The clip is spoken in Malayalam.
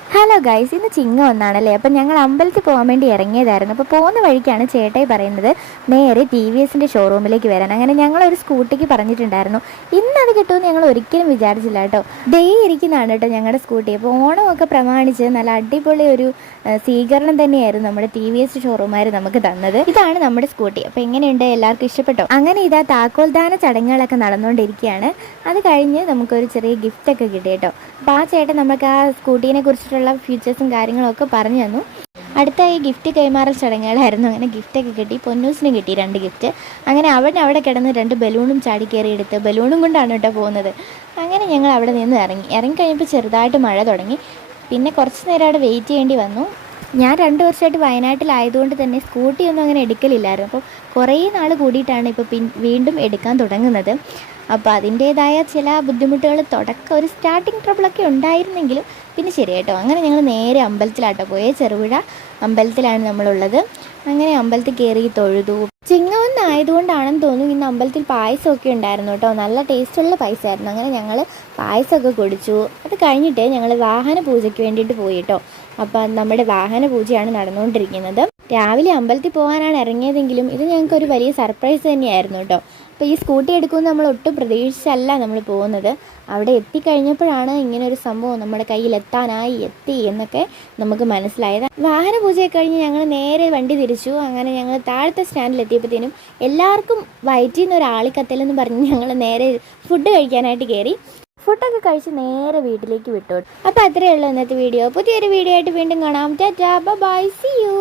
ഹലോ ഗൈസ്, ഇന്ന് ചിങ്ങം ഒന്നാണല്ലേ. അപ്പം ഞങ്ങൾ അമ്പലത്തിൽ പോകാൻ വേണ്ടി ഇറങ്ങിയതായിരുന്നു. അപ്പോൾ പോകുന്ന വഴിക്കാണ് ചേട്ടായി പറയുന്നത് നേരെ ടി വി എസിൻ്റെ ഷോറൂമിലേക്ക് വരാൻ. അങ്ങനെ ഞങ്ങളൊരു സ്കൂട്ടിക്ക് പറഞ്ഞിട്ടുണ്ടായിരുന്നു. ഇന്നത് കിട്ടുമെന്ന് ഞങ്ങൾ ഒരിക്കലും വിചാരിച്ചില്ല കേട്ടോ. ഡേ ഇരിക്കുന്നതാണ് കേട്ടോ ഞങ്ങളുടെ സ്കൂട്ടി. അപ്പോൾ ഓണമൊക്കെ പ്രമാണിച്ച് നല്ല അടിപൊളി ഒരു സ്വീകരണം തന്നെയായിരുന്നു നമ്മുടെ ടി വി എസ് ഷോറൂമാർ നമുക്ക് തന്നത്. ഇതാണ് നമ്മുടെ സ്കൂട്ടി. അപ്പോൾ എങ്ങനെയുണ്ട്, എല്ലാവർക്കും ഇഷ്ടപ്പെട്ടോ? അങ്ങനെ ഇതാ താക്കോൽദാന ചടങ്ങുകളൊക്കെ നടന്നുകൊണ്ടിരിക്കുകയാണ്. അത് കഴിഞ്ഞ് നമുക്കൊരു ചെറിയ ഗിഫ്റ്റൊക്കെ കിട്ടി കേട്ടോ. അപ്പോൾ ആ ചേട്ടൻ നമുക്ക് ആ സ്കൂട്ടീനെ കുറിച്ചിട്ടുള്ള ഫീച്ചേഴ്സും കാര്യങ്ങളൊക്കെ പറഞ്ഞു തന്നു. അടുത്ത ഈ ഗിഫ്റ്റ് കൈമാറൽ ചടങ്ങുകളായിരുന്നു. അങ്ങനെ ഗിഫ്റ്റൊക്കെ കിട്ടി. പൊന്നൂസിന് കിട്ടി 2 ഗിഫ്റ്റ്. അങ്ങനെ അവിടെ കിടന്ന് 2 ബലൂണും ചാടി കയറി എടുത്ത് ബലൂണും കൊണ്ടാണ് കേട്ടോ പോകുന്നത്. അങ്ങനെ ഞങ്ങൾ അവിടെ നിന്ന് ഇറങ്ങിക്കഴിഞ്ഞപ്പോൾ ചെറുതായിട്ട് മഴ തുടങ്ങി. പിന്നെ കുറച്ച് നേരം അവിടെ വെയിറ്റ് ചെയ്യേണ്ടി വന്നു. ഞാൻ 2 വർഷമായിട്ട് വയനാട്ടിലായതുകൊണ്ട് തന്നെ സ്കൂട്ടിയൊന്നും അങ്ങനെ എടുക്കലില്ലായിരുന്നു. അപ്പോൾ കുറേ നാൾ കൂടിയിട്ടാണ് ഇപ്പോൾ വീണ്ടും എടുക്കാൻ തുടങ്ങുന്നത്. അപ്പോൾ അതിൻ്റേതായ ചില ബുദ്ധിമുട്ടുകൾ, തുടക്കം ഒരു സ്റ്റാർട്ടിങ് ട്രബിളൊക്കെ ഉണ്ടായിരുന്നെങ്കിലും പിന്നെ ശരി കേട്ടോ. അങ്ങനെ ഞങ്ങൾ നേരെ അമ്പലത്തിലാട്ടോ പോയത്. ചെറുപുഴ അമ്പലത്തിലാണ് നമ്മളുള്ളത്. അങ്ങനെ അമ്പലത്തിൽ കയറി തൊഴുതു. ചിങ്ങമെന്നായതുകൊണ്ടാണെന്ന് തോന്നുന്നു ഇന്ന് അമ്പലത്തിൽ പായസമൊക്കെ ഉണ്ടായിരുന്നു കേട്ടോ. നല്ല ടേസ്റ്റുള്ള പായസമായിരുന്നു. അങ്ങനെ ഞങ്ങൾ പായസമൊക്കെ കുടിച്ചു. അത് കഴിഞ്ഞിട്ട് ഞങ്ങൾ വാഹന പൂജയ്ക്ക് വേണ്ടിയിട്ട് പോയി കേട്ടോ. അപ്പം നമ്മുടെ വാഹന പൂജയാണ് നടന്നുകൊണ്ടിരിക്കുന്നത്. രാവിലെ അമ്പലത്തിൽ പോകാനാണ് ഇറങ്ങിയതെങ്കിലും ഇത് ഞങ്ങൾക്കൊരു വലിയ സർപ്രൈസ് തന്നെയായിരുന്നു കേട്ടോ. അപ്പോൾ ഈ സ്കൂട്ടി എടുക്കുമെന്ന് നമ്മൾ ഒട്ടും പ്രതീക്ഷിച്ചല്ല നമ്മൾ പോകുന്നത്. അവിടെ എത്തിക്കഴിഞ്ഞപ്പോഴാണ് ഇങ്ങനൊരു സംഭവം നമ്മുടെ കയ്യിൽ എത്തി എന്നൊക്കെ നമുക്ക് മനസ്സിലായത്. വാഹന പൂജയൊക്കെ കഴിഞ്ഞ് ഞങ്ങൾ നേരെ വണ്ടി തിരിച്ചു. അങ്ങനെ ഞങ്ങൾ താഴത്തെ സ്റ്റാൻഡിലെത്തിയപ്പോഴത്തേനും എല്ലാവർക്കും വയറ്റിൽ നിന്ന് ഒരാളിക്കത്തലെന്ന് പറഞ്ഞ് ഞങ്ങൾ നേരെ ഫുഡ് കഴിക്കാനായിട്ട് കയറി. ഫുഡൊക്കെ കഴിച്ച് നേരെ വീട്ടിലേക്ക് വിട്ടു. അപ്പോൾ അത്രയേ ഉള്ളൂ ഇന്നത്തെ വീഡിയോ. പുതിയൊരു വീഡിയോ ആയിട്ട് വീണ്ടും കാണാം. Tata, bye, see U.